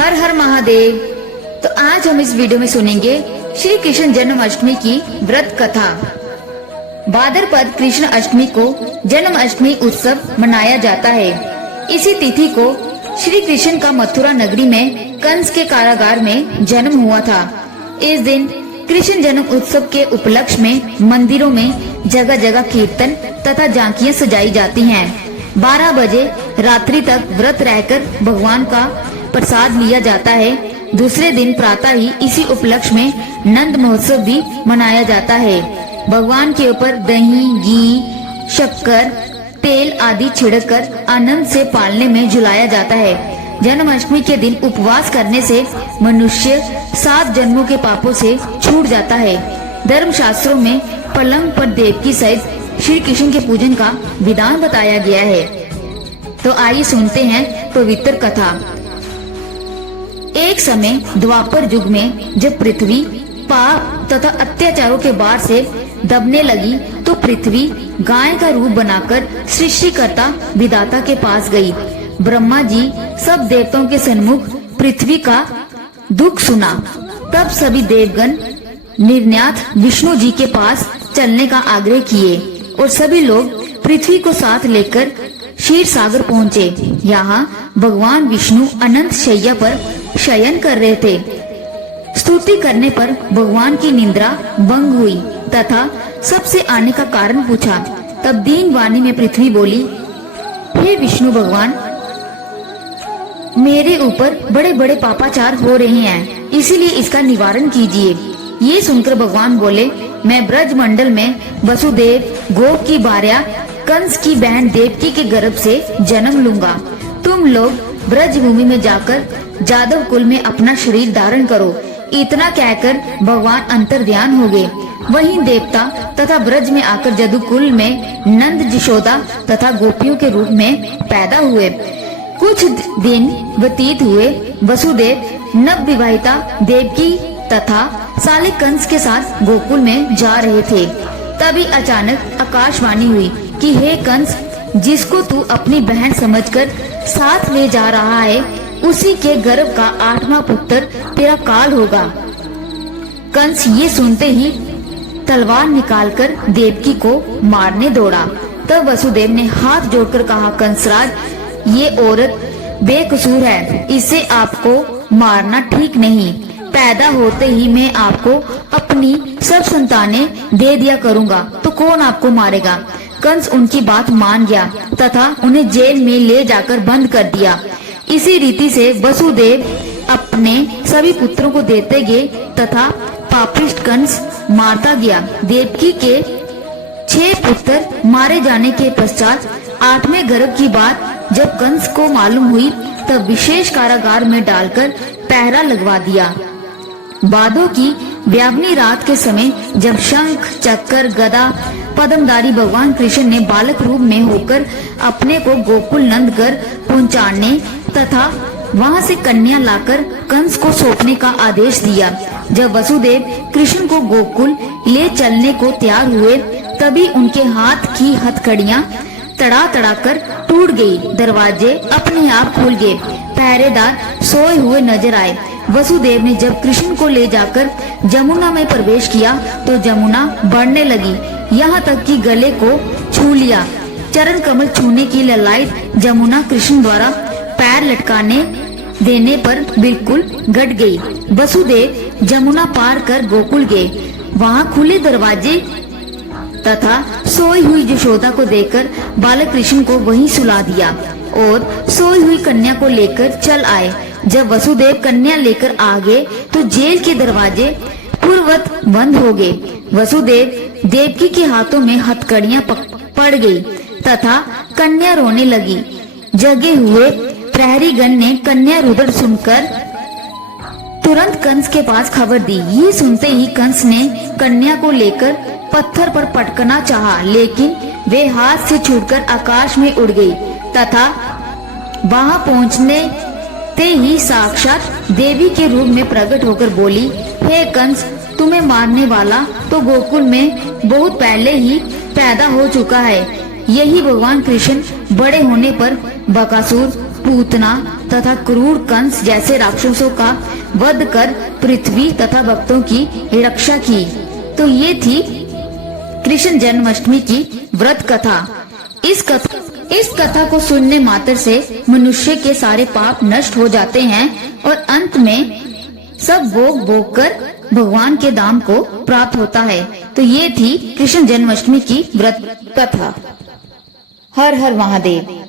हर हर महादेव। तो आज हम इस वीडियो में सुनेंगे श्री कृष्ण जन्माष्टमी की व्रत कथा। भाद्रपद कृष्ण अष्टमी को जन्माष्टमी उत्सव मनाया जाता है। इसी तिथि को श्री कृष्ण का मथुरा नगरी में कंस के कारागार में जन्म हुआ था। इस दिन कृष्ण जन्म उत्सव के उपलक्ष्य में मंदिरों में जगह जगह कीर्तन तथा झांकियां सजाई जाती हैं। 12 बजे रात्रि तक व्रत रहकर भगवान का प्रसाद लिया जाता है। दूसरे दिन प्रातः ही इसी उपलक्ष्य में नंद महोत्सव भी मनाया जाता है। भगवान के ऊपर दही, घी, शक्कर, तेल आदि छिड़ककर आनंद से पालने में झुलाया जाता है। जन्माष्टमी के दिन उपवास करने से मनुष्य 7 जन्मों के पापों से छूट जाता है। धर्म शास्त्रों में पलंग पर देवकी सहित श्री कृष्ण के पूजन का विधान बताया गया है। तो आइए सुनते हैं पवित्र कथा। एक समय द्वापर युग में जब पृथ्वी पाप तथा अत्याचारों के बाढ़ से दबने लगी तो पृथ्वी गाय का रूप बनाकर सृष्टिकर्ता विधाता के पास गई। ब्रह्मा जी सब देवताओं के सन्मुख पृथ्वी का दुख सुना। तब सभी देवगण निर्ण्यात विष्णु जी के पास चलने का आग्रह किए और सभी लोग पृथ्वी को साथ लेकर क्षीर सागर पहुँचे। यहाँ भगवान विष्णु अनंत शैया पर शयन कर रहे थे। स्तुति करने पर भगवान की निद्रा भंग हुई तथा सबसे आने का कारण पूछा। तब दीन वाणी में पृथ्वी बोली, हे विष्णु भगवान, मेरे ऊपर बड़े बड़े पापाचार हो रहे हैं, इसीलिए इसका निवारण कीजिए। ये सुनकर भगवान बोले, मैं ब्रज मंडल में वसुदेव गोप की भार्या कंस की बहन देवकी के गर्भ से जन्म लूंगा। तुम लोग ब्रज भूमि में जाकर जादव कुल में अपना शरीर धारण करो। इतना कहकर भगवान अंतर्ध्यान हो गए। वहीं देवता तथा ब्रज में आकर जदुकुल में नंद, यशोदा तथा गोपियों के रूप में पैदा हुए। कुछ दिन व्यतीत हुए। वसुदेव नव विवाहिता देवकी तथा साले कंस के साथ गोकुल में जा रहे थे। तभी अचानक आकाशवाणी हुई कि हे कंस, जिसको तू अपनी बहन समझकर साथ ले जा रहा है, उसी के गर्भ का 8वां पुत्र तेरा काल होगा। कंस ये सुनते ही तलवार निकालकर देवकी को मारने दौड़ा। तब वसुदेव ने हाथ जोड़कर कहा, कंसराज, ये औरत बेकसूर है, इसे आपको मारना ठीक नहीं। पैदा होते ही मैं आपको अपनी सब संतानें दे दिया करूँगा, तो कौन आपको मारेगा। कंस उनकी बात मान गया तथा उन्हें जेल में ले जाकर बंद कर दिया। इसी रीति से वसुदेव अपने सभी पुत्रों को देते गए तथा पापिष्ट कंस मारता गया। देवकी के 6 पुत्र मारे जाने के पश्चात 8वें गर्भ की बात जब कंस को मालूम हुई तब विशेष कारागार में डालकर पहरा लगवा दिया। बादों की व्यावनी रात के समय जब शंख, चक्र, गदा पद्मधारी भगवान कृष्ण ने बालक रूप में होकर अपने को गोकुल नंदगढ़ पहुंचाने तथा वहां से कन्या लाकर कंस को सौंपने का आदेश दिया। जब वसुदेव कृष्ण को गोकुल ले चलने को तैयार हुए तभी उनके हाथ की हथकड़ियां तड़ा तड़ा कर टूट गई। दरवाजे अपने आप खुल गए। पहरेदार सोए हुए नजर आए। वसुदेव ने जब कृष्ण को ले जाकर जमुना में प्रवेश किया तो जमुना बढ़ने लगी, यहाँ तक कि गले को छू लिया। चरण कमल छूने की ललायत जमुना कृष्ण द्वारा पैर लटकाने देने पर बिल्कुल घट गई। वसुदेव जमुना पार कर गोकुल गए। वहाँ खुले दरवाजे तथा सोई हुई यशोदा को देखकर बालक कृष्ण को वहीं सुला दिया और सोई हुई कन्या को लेकर चल आए। जब वसुदेव कन्या लेकर आ गए तो जेल के दरवाजे पूर्ववत बंद हो गए। वसुदेव देवकी के हाथों में हथकड़ियां पड़ गई तथा कन्या रोने लगी। जगे हुए प्रहरीगण ने कन्या रुदन सुनकर तुरंत कंस के पास खबर दी। ये सुनते ही कंस ने कन्या को लेकर पत्थर पर पटकना चाहा, लेकिन वे हाथ से छूटकर आकाश में उड़ गई तथा वहां पहुंचने ते ही साक्षात देवी के रूप में प्रकट होकर बोली, हे कंस, तुम्हें मारने वाला तो गोकुल में बहुत पहले ही पैदा हो चुका है। यही भगवान कृष्ण बड़े होने पर बकासुर, पूतना तथा क्रूर कंस जैसे राक्षसों का वध कर पृथ्वी तथा भक्तों की रक्षा की। तो ये थी कृष्ण जन्माष्टमी की व्रत कथा। इस कथा को सुनने मात्र से मनुष्य के सारे पाप नष्ट हो जाते हैं और अंत में सब भोग भोग कर भगवान के धाम को प्राप्त होता है। तो ये थी कृष्ण जन्माष्टमी की व्रत कथा। हर हर महादेव।